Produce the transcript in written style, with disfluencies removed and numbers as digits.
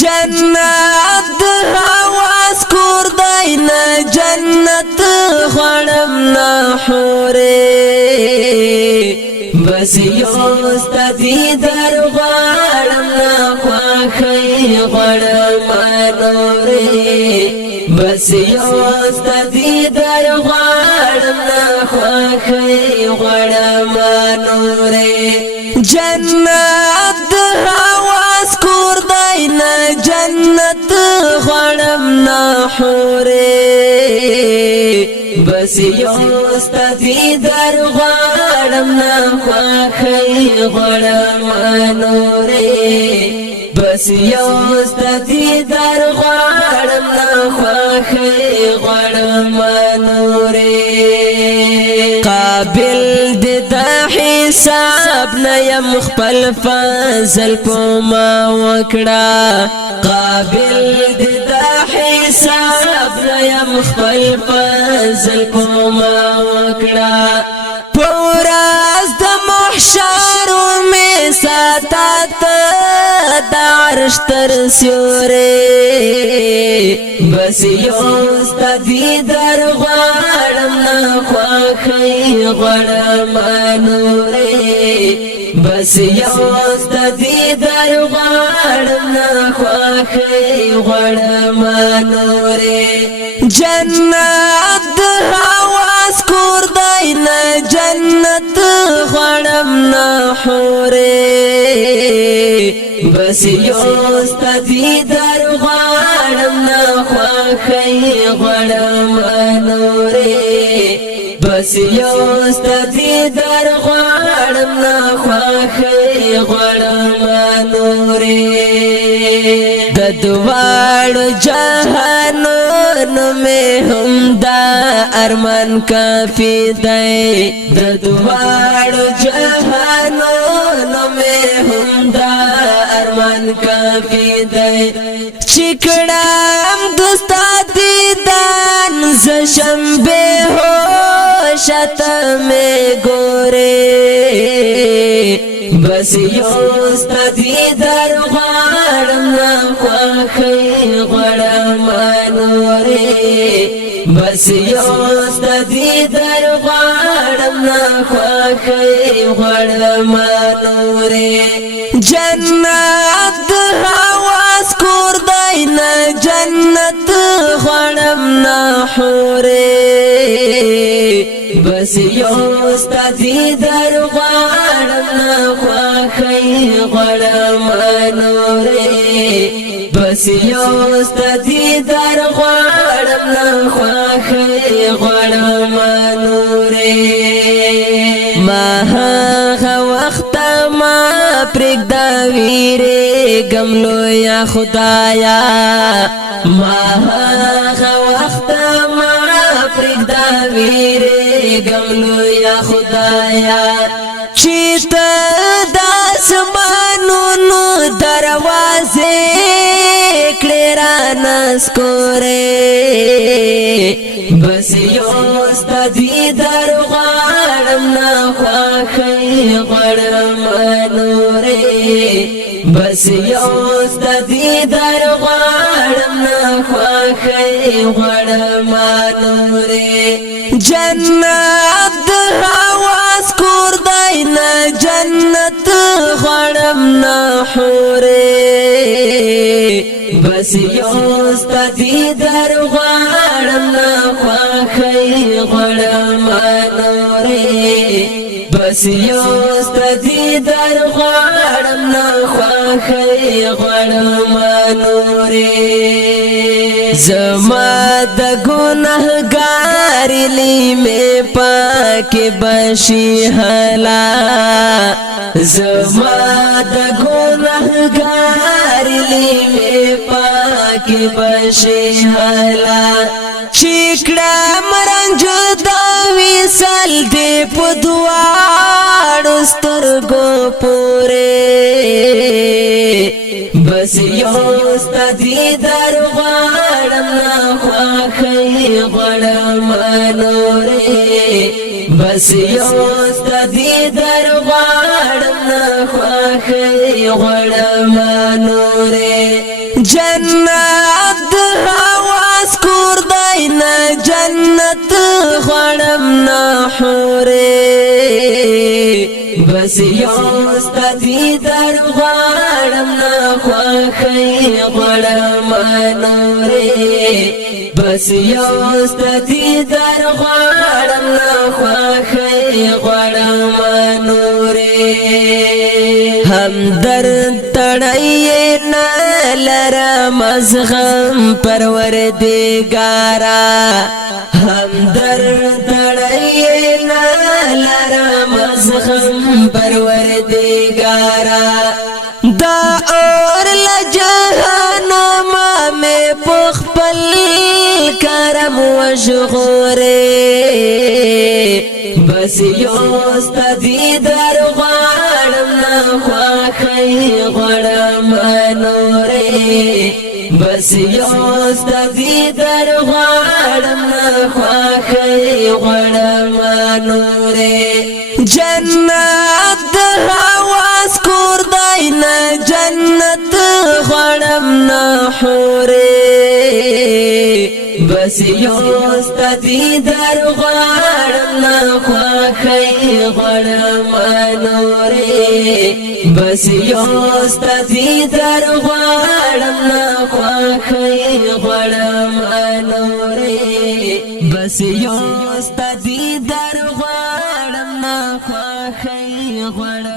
جنت حواس کور داینا جنت غړم نه حورې بس یوست دی در غړم نه خوخی غړم نورې بس یوست دی در غړم نه خوخی غړم نورې جنت حواس کور داینا جنت غړم نه حورې بس یوست دی در غړم نه خوخی غړم نورې بس یوست دی در غړم نه خوخی غړم نورې قابل د حساب نه يم خپل فضل پما وکړه قابل د حساب نه يم خپل فضل پما وکړه پوراز د محشر می ساتات د عرش تر سیورې بس یوست دی در غړم نه خوخی غړم نورې بس یوست دی در غړم نه خوخی غړم نورې جنت حواس کور داینا جنت غړم نه حورې بس یوست دی در غړم نه خوخی غړم نورې بس یوست دی در غړم نه خوخی غړم نورې د دوار جهانونو میں هم دا ارمان کافی دی د دوار جهانونو میں هم دا ارمان کافی دی چکڑام دوستا دیدان زشم بے ہوشت میں گورے بس یوست دی در غړم نه خوخی غړم نورې بس یوست دی در غړم نه خوخی غړم نورې جنت حواس کور داینا جنت غړم نه حورې بس یوست دی در غړم نه خوخی غړم نورې بس یوست دی در غړم نه خوخی غړم نورې ما هغه وخت ما پرېږده ویرېږم لویه خدایا ما هغه وخت ما پرېږده ویرېږم لویه خدایا چې ته د اسمانونو دروازې کړې رانه سکورې بس یوست دی در غړم نه خوخی غړم نورې بس یوست دی در غړم نه خوخی غړم نورې جنت حواس کور داینا جنت غړم نه حورې بس یوست دی در غړم نه خوخی غړم نورې بس یوست دی در غړم نه خوخی غړم نورې زما د ګناهګار لیمه پاک بشي هلا زما د ګناهګار لیمه پاک بشي هلا چیکړه مرنج دا وصل دی په دواړو سترګو پورې بس یوست دی در غړم نه خوخی غړم نورې بس یوست دی در غړم نه خوخی غړم نورې جنت حواس کور دی نه جنت غړم نه حورې بس یو ستدی در غړم نه خوښي غړم نورې بس یو ستدی در غړم نه خوښي غړم نورې هم درد تړای نه لرم مزغم پروردگارا هم درد تړای نه لرم مزغم پروردگارا دا اور لجهنم میں پخپل کرم وشغورے بس یوست دی در غړم نه خوښي غړم نورې بس یوست دی در غړم نه خوښي غړم نورې جنت حواس کور دی نه جنت غړم نه حورې بس یوست دی در غړم نه خوښي غړم نورې بس یوست دی در غړم نه خوښي غړم نورې بس یوست دی در غړم نه خوښي غړم